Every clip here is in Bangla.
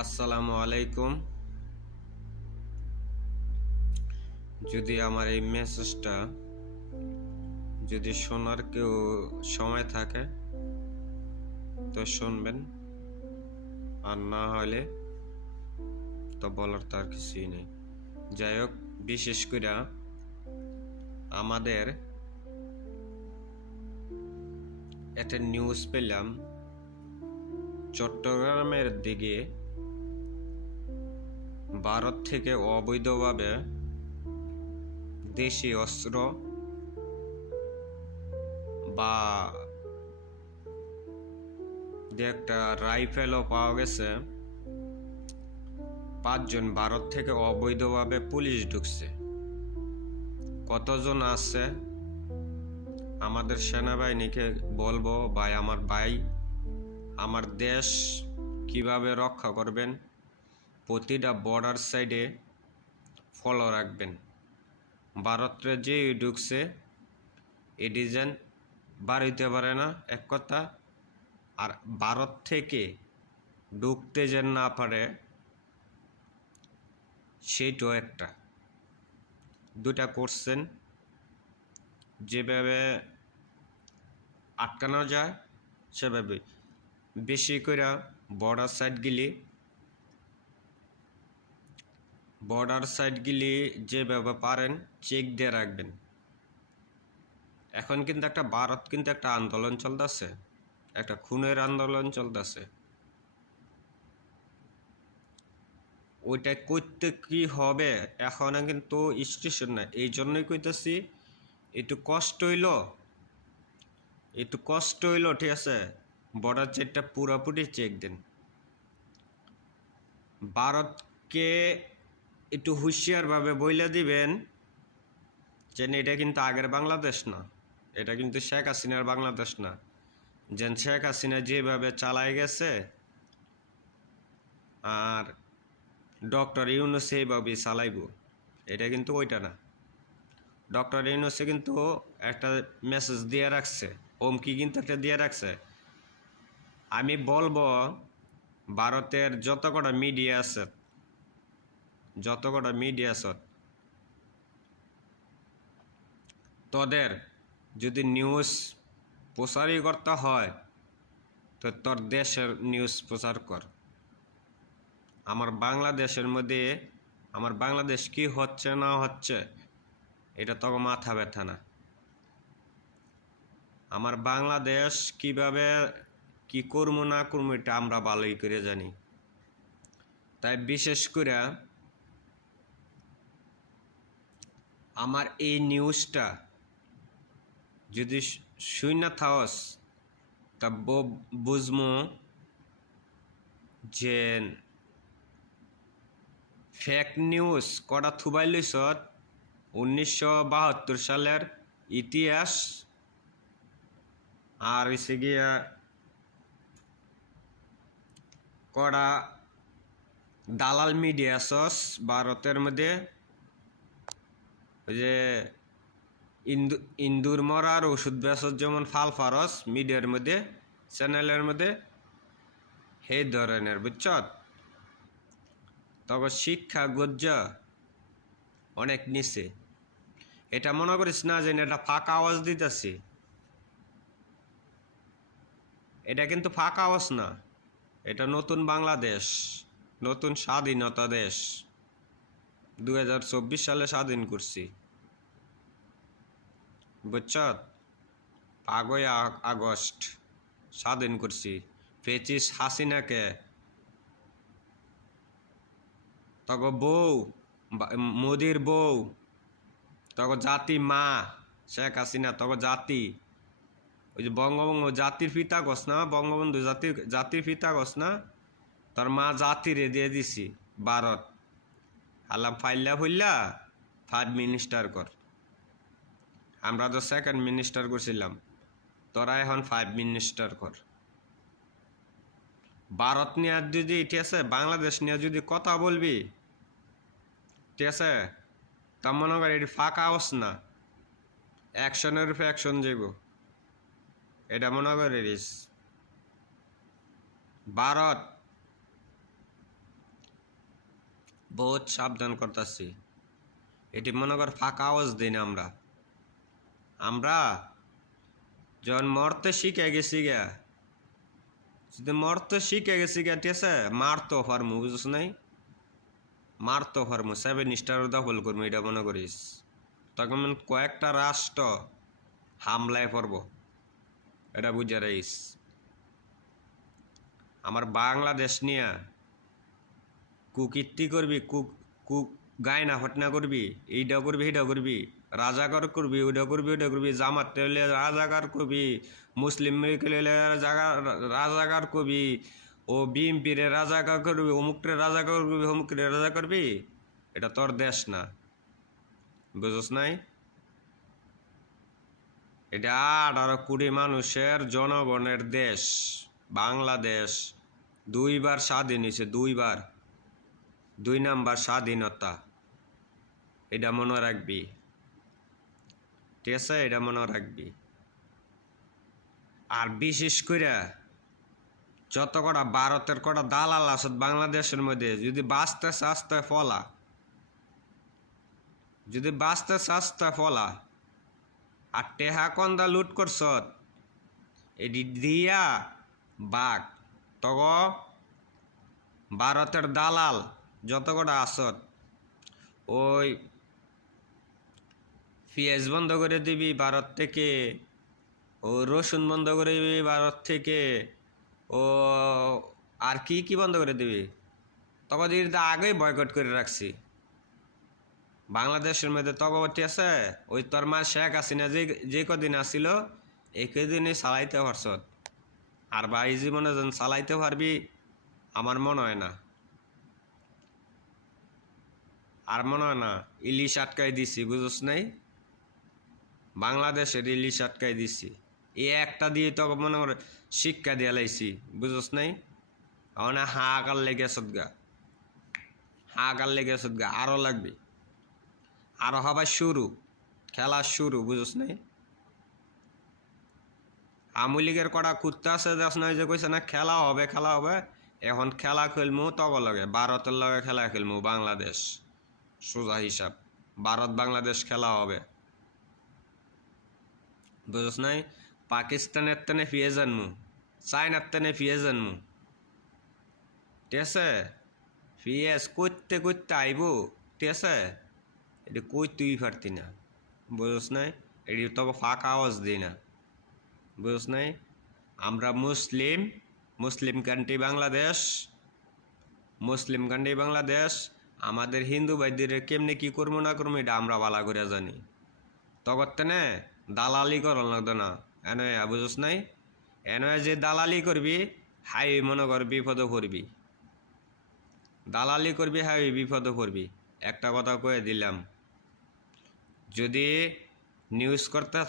আসসালামু আলাইকুম। যদি আমার এই মেসেজটা যদি শোনার কেউ সময় থাকে তো শুনবেন, আর না হলে তো বলার তো আর কিছুই নেই। যাই হোক, বিশেষ করে আমাদের একটা নিউজ পেলাম, চট্টগ্রামের দিকে ভারত থেকে অবৈধভাবে দেশি অস্ত্র বা একটা রাইফেলও পাওয়া গেছে। 5 জন ভারত থেকে অবৈধভাবে পুলিশ ঢুকছে। কতজন আছে আমাদের সেনাবাহিনীকে বলবো, ভাই আমার ভাই, আমার দেশ কিভাবে রক্ষা করবেন, প্রতিটা বর্ডার সাইডে ফলো রাখবেন। ভারতে যে ঢুকছে এ ডিজাইন বাড়িতে পারে না, এক কথা। আর ভারত থেকে ঢুকতে যে না পারে সেইটাও একটা। দুটা করছেন, যেভাবে আটকানো যায় সেভাবে। বেশি করে বর্ডার সাইডগুলি যেভাবে পারেন চেক দিয়ে রাখবেন। এখন কিন্তু ভারত কিন্তু একটা আন্দোলন চলতেছে, একটা খুনের আন্দোলন চলতেছে। ওইটা করতে কি হবে, এখনো কিন্তু স্টেশন না। এই জন্যই কইতেছি একটু কষ্ট হইলো, ঠিক আছে। বর্ডার চেকটা পুরোপুরি চেক দেন। ভারতকে একটু হুঁশিয়ারভাবে বইলে দিবেন যে এটা কিন্তু আগের বাংলাদেশ না, এটা কিন্তু শেখ হাসিনার বাংলাদেশ না। যেন শেখ হাসিনা যেভাবে চালায় গেছে আর ডক্টর ইউনূস সেইভাবেই চালাইব, এটা কিন্তু ওইটা না। ডক্টর ইউনূসে কিন্তু একটা মেসেজ দিয়ে রাখছে, হুমকি কিন্তু একটা দিয়ে রাখছে। আমি বলবো ভারতের যত কটা মিডিয়া আছে তোদের যদি নিউজ প্রচারই করতে হয় তো তোর দেশের নিউজ প্রচার কর। আমার বাংলাদেশ কি হচ্ছে না হচ্ছে এটা তো মাথা ব্যথা না। আমার বাংলাদেশ কিভাবে কি করবো না করবো এটা আমরা ভালোই করে জানি। তাই বিশেষ করে আমার এই নিউজটা যদি শুই না থাকস তা বুঝমু যে ফেক নিউজ কটা থুবাই লইছত 1972 সালের ইতিহাস। আর হইছে গিয়া কটা দালাল মিডিয়া সস ভারতের মধ্যে, ওই যে ইন্দুর মরার ওষুধ বেসর যেমন ফাল ফারস মিডিয়ার মধ্যে, চ্যানেলের মধ্যে, সেই ধরনের বুঝছ। তখন শিক্ষা গজ্জ অনেক নিচে। এটা মনে করিস না যে এটা ফাঁকা আওয়াজ দিতেছি, এটা কিন্তু ফাঁকা আওয়াজ না। এটা নতুন বাংলাদেশ, নতুন স্বাধীনতা দেশ। 2024 সালে স্বাধীন করছি, বুঝছ। 5 আগস্ট স্বাধীন করছি। পেচিস হাসিনাকে তখন বউ, মোদির বউ, তখন জাতি মা শেখ হাসিনা, তখন জাতি ওই যে বঙ্গবন্ধু জাতির পিতা গছ না, বঙ্গবন্ধু জাতির পিতা গছ না, তার মা জাতিরে দিয়ে দিছি ভারত। আলাম ফাইল্লা ফুল্লা 5 মিনিস্টার কর। আমরা তো 2nd মিনিস্টার করছিলাম, তোরা এখন 5 মিনিস্টার কর। ভারত নিয়ে যদি, ঠিক আছে, বাংলাদেশ নিয়ে যদি কথা বলবি, ঠিক আছে, তা মনে কর এটি ফাঁকা আওয়াজ না, অ্যাকশনের উপরে অ্যাকশন যাব। এটা মনে করিস ভারত বহুত সাবধান করতেছি। এটি মনে কর ফাঁকা আওয়াজ দিই না আমরা যখন মরতে শিখে গেছি গা, যদি মরতে শিখে গেছি গা, ঠিক আছে, মারতো পারমু, বুঝছ নাই? মারতো পারমু, 7 স্টার দখল করবো, এটা মনে করিস। তখন কয়েকটা রাষ্ট্র হামলায় পড়ব, এটা বুঝে রাইস। আমার বাংলাদেশ নিয়ে কুকীর্তি করবি, গায়না হটনা করবি, এইটা করবি সেইটা করবি, রাজাকার করবি, ওইটা করবি ওইটা করবি, জামাত হইলে রাজাকার করবি, মুসলিম হইলে রাজাকার করবি, ও বিএমপিরে রাজাকার করবি, অমুকরে রাজাকার করবি, অমুকরে রাজা করবি। এটা তোর দেশ না, বুঝস নাই? এটা 18 কোটি মানুষের জনগণের দেশ বাংলাদেশ। 2বার স্বাধীন হয়েছে, 2বার, 2 নাম্বার স্বাধীনতা। এটা মনে রাখবি, ঠিক আছে? এটা মনে রাখবি। আর বিশেষ করে যত কটা ভারতের কটা দালাল আছে বাংলাদেশের মধ্যে, যদি বাঁচতে চাস্তে ফলা, যদি বাঁচতে চাস্তে ফলা, আর টেহা কন্দা লুট করছ, এটি দিয়া বাঘ তগ ভারতের দালাল যত কটা আসত, ওই পেঁয়াজ বন্ধ করে দিবি ভারত থেকে, ও রসুন বন্ধ করে দিবি ভারত থেকে, ও আর কি কি বন্ধ করে দিবি, তখন আগেই বয়কট করে রাখছি বাংলাদেশের মধ্যে। তগবর্তী আছে ওই তোর মা শেখ হাসিনা যে কদিন আসিল, এই কদিনই চালাইতে পারছ। আর ভাই জীবনে যেন চালাইতে পারবি আমার মনে হয় না, আর মনে হয় না। ইলিশ আটকাই দিছি, বুঝছ নাই? বাংলাদেশের ইলিশ আটকাই দিছি, এই একটা দিয়ে তো মনে করে শিক্ষা দিয়ে লাইছি, বুঝছ নাই? মানে হাহাকার লেগে গা, হাহাকার লেগে গা, আরো লাগবে, আরো হবার শুরু, খেলা শুরু, বুঝছ নাই? আওয়ামী লীগের কটা কুত্তা আছে দেখ নয়, যে কইছে না খেলা হবে খেলা হবে, এখন খেলা খেলমু তগ লগে, ভারতের লগে খেলা খেলমু বাংলাদেশ। সোজা হিসাব, ভারত বাংলাদেশ খেলা হবে, বুঝছ নাই? পাকিস্তানের তেনে ফিয়ে জানমু, চায়নার তেনে ফিয়ে জানমু, ঠিক আছে? ফিয়েস করতে করতে আইব, ঠিক আছে? এটি কই তুই পারতি না, বুঝছ নাই? এটি তবে ফাঁকা আওয়াজ দিই না, বুঝছ নাই? আমরা মুসলিম, মুসলিম কান্ট্রি বাংলাদেশ, মুসলিম কান্ট্রি বাংলাদেশ। আমাদের হিন্দু ভাইদের কেমনে কি করবো না করবো এটা আমরা ভালো করে জানি। তগতে নে দালালি করল লাগতো না, এনে বুঝছ নাই? এনে যে দালালি করবি হাই মনে কর বিপদে পড়বি, দালালি করবি হাই বিপদে পড়বি। একটা কথা কয়ে দিলাম, যদি নিউজ করতে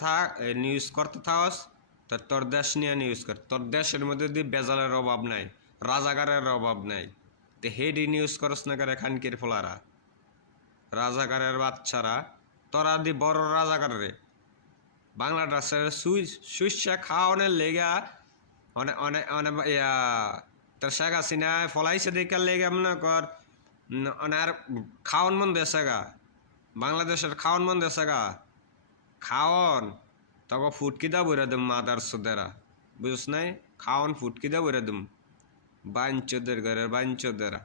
থাকস, তোর দেশ নিয়ে নিউজ কর। তোর দেশের মধ্যে যদি বেজালের অভাব নাই, রাজাকারের অভাব নাই, তো হেডি নিউজ করস না করে খানকির ফোলারা, রাজাকারের বাচ্চারা। তোরা দি বড় রাজাকার রে, বাংলাটা সুইসা খাওয়ানোর লেগা অনেক অনেক অনেক তোর শেখ হাসিনা ফলাইছে দেখার লেগে মনে কর আর খাওয়ান মন দেশে গা, বাংলাদেশের খাওয়ান মন দেশে গা, খাওয়ন তখন ফুটকিদা বইরা দিম মাদার সুদেরা, বুঝছ নাই? খাওয়ন ফুটকিদা বইরা দিম, বাঞ্চদের ঘরের বাঞ্চদেরা,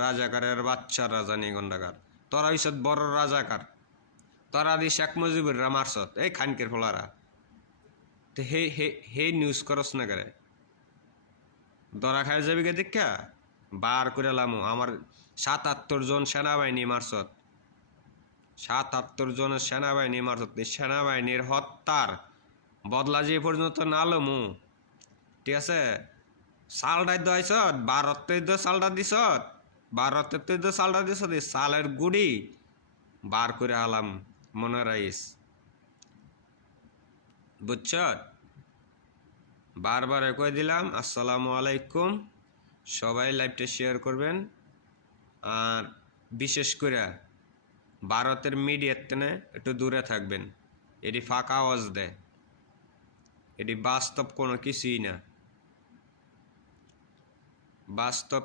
রাজাকারের বাচ্চারা জানি গন্ডাকার। তোরা হইছত বড় রাজাকার, তোরা দি শেখ মুজিবুররা মারছত, এই খানকের ফলারা। তো হে নিউজ করস না করে, দরা খাই যাবি গে দেখা বার করে লামু। আমার 77 জন সেনাবাহিনী মারছত, 77 জনের সেনাবাহিনী মারছত। সেনাবাহিনীর হত্যার বদলা যে পর্যন্ত না লমু, ঠিক আছে? সালটাই দাইছত, ভারতের তো সালটা দিছত, ভারতের তো সালটা দিছত, সালের গুড়ি বার করে আলাম, মনে রাইস, বুঝছ? বারবার কয়ে দিলাম। আসসালামু আলাইকুম, সবাই লাইভটা শেয়ার করবেন। আর বিশেষ করে ভারতের মিডিয়ার থেকে একটু দূরে থাকবেন, এটি ফাঁকা আওয়াজ দেয়, এটি বাস্তব কোনো কিছুই না, বাস্তব